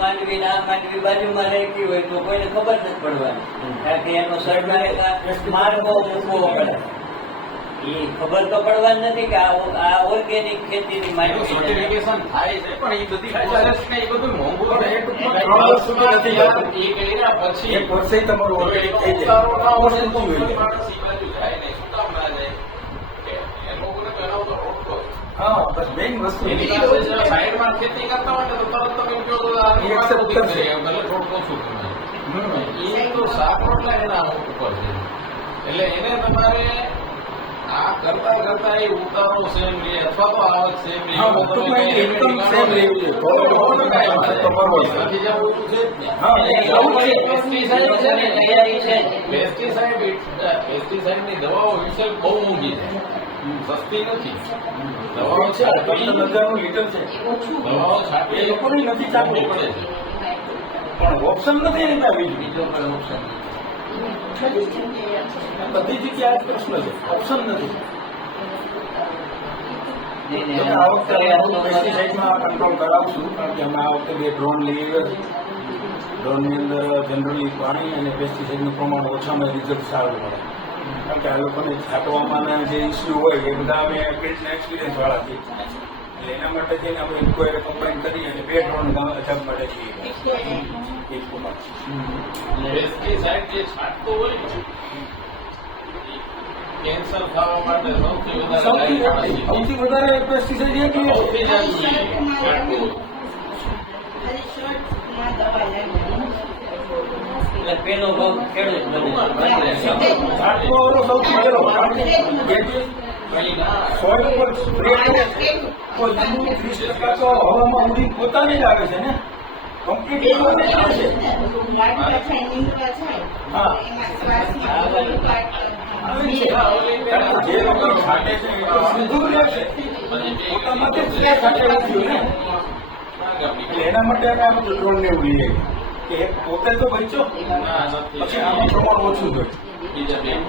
માંડવી ના માંડવી બાજુમાં રહેતી હોય તો કોઈને ખબર નથી પડવાની, કારણ કે એનો સરકારે માર્ગ મૂકવો પડે. એ ખબર તો પડવાની નથી કે આ ઓર્ગેનિક ખેતીની માહિતી સર્ટિફિકેશન થાય છે, પણ એ બધી પ્રોસેસ ને એ બધું મોંઘું પડે. પછી એક વર્ષે તમારું ઓર્ગેનિક થઈ જાય. હા, બસ મેઇન વસ્તુ સાઈડમાં ખેતી કરતા હોય ને તો તરત તમે ઉપયોગ ભલે થોડું ઓછું એ તો શાક રોટલા એના ઉપર છે. એટલે એને તમારે આ કરતા કરતા એ ઉતારો સેમ લે અથવા તો આવક સેમ લે પેસ્ટિસાઇડ ની દવાઓ વિશે બહુ મોંઘી છે, સસ્તી નથી. દવાઓ છે 10,000 લીટર છે. દવાઓ છાંટવી એ લોકોને નથી છાંટવી પડે છે, પણ ઓપ્શન નથી એના બીજો કોઈ ઓપ્શન બધી જગ્યાએ આ પ્રશ્ન છે, ઓપ્શન નથી. આ વખતે પેસ્ટિસાઇડમાં કંટ્રોલ કરાવશું, કારણ કે અમે આ વખતે 2 ડ્રોન લઈ આવ્યા છીએ. ડ્રોનની અંદર જનરલી પાણી અને પેસ્ટિસાઇડનું પ્રમાણ ઓછામાં રિઝલ્ટ સારું મળે, કારણ કે આ લોકોને છાંટવામાં જે ઇસ્યુ હોય એ બધા અમે એક્સપિરિયન્સ વાળા છીએ. એટલે એના માટે થઈને આપણે ઇન્ક્વાયરી કમ્પ્લેન કરી અને 2 ડ્રોન અજાબ માટે છીએ. પેસ્ટિસાઇડ જે છાંટતો હોય ને કેન્સર થવા માટે સૌથી વધારે પેસ્ટિસાઇડ સૌથી જરૂરી છાંટવું. એટલે પેલો ભાગ ખેડૂત બને. છાંટવાનો સૌથી પહેલો સોઇલ પર સ્પ્રે કરે છે તો 30% તો હવામાં ઉડી પોતાને જ આવે છે ને, કમ્પ્લીટ હા જે લોકો છાંટે છે એ તો સીધું રહે છે, પોતામાંથી જ છાંટે નથી ને. એટલે એના માટે અમે આ બધું ડ્રોન ને એવું લઈએ કે પોતે તો બચ્યો, પછી આમાં પ્રમાણ ઓછું હોય,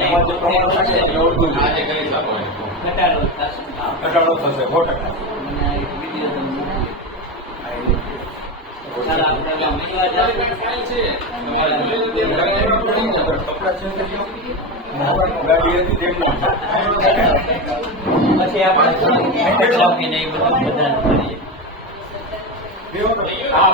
એમાં જે પ્રમાણ થશે એટલે ઓછું આજે કરી શકો એમ. ઘટાડો થશે. ઘટાડો થશે 100%. કપડા ચેન્જ કરી ગાડી હતી તેમના પછી આપણે ચોકીને એ બધું બધાને કરીએ. હા,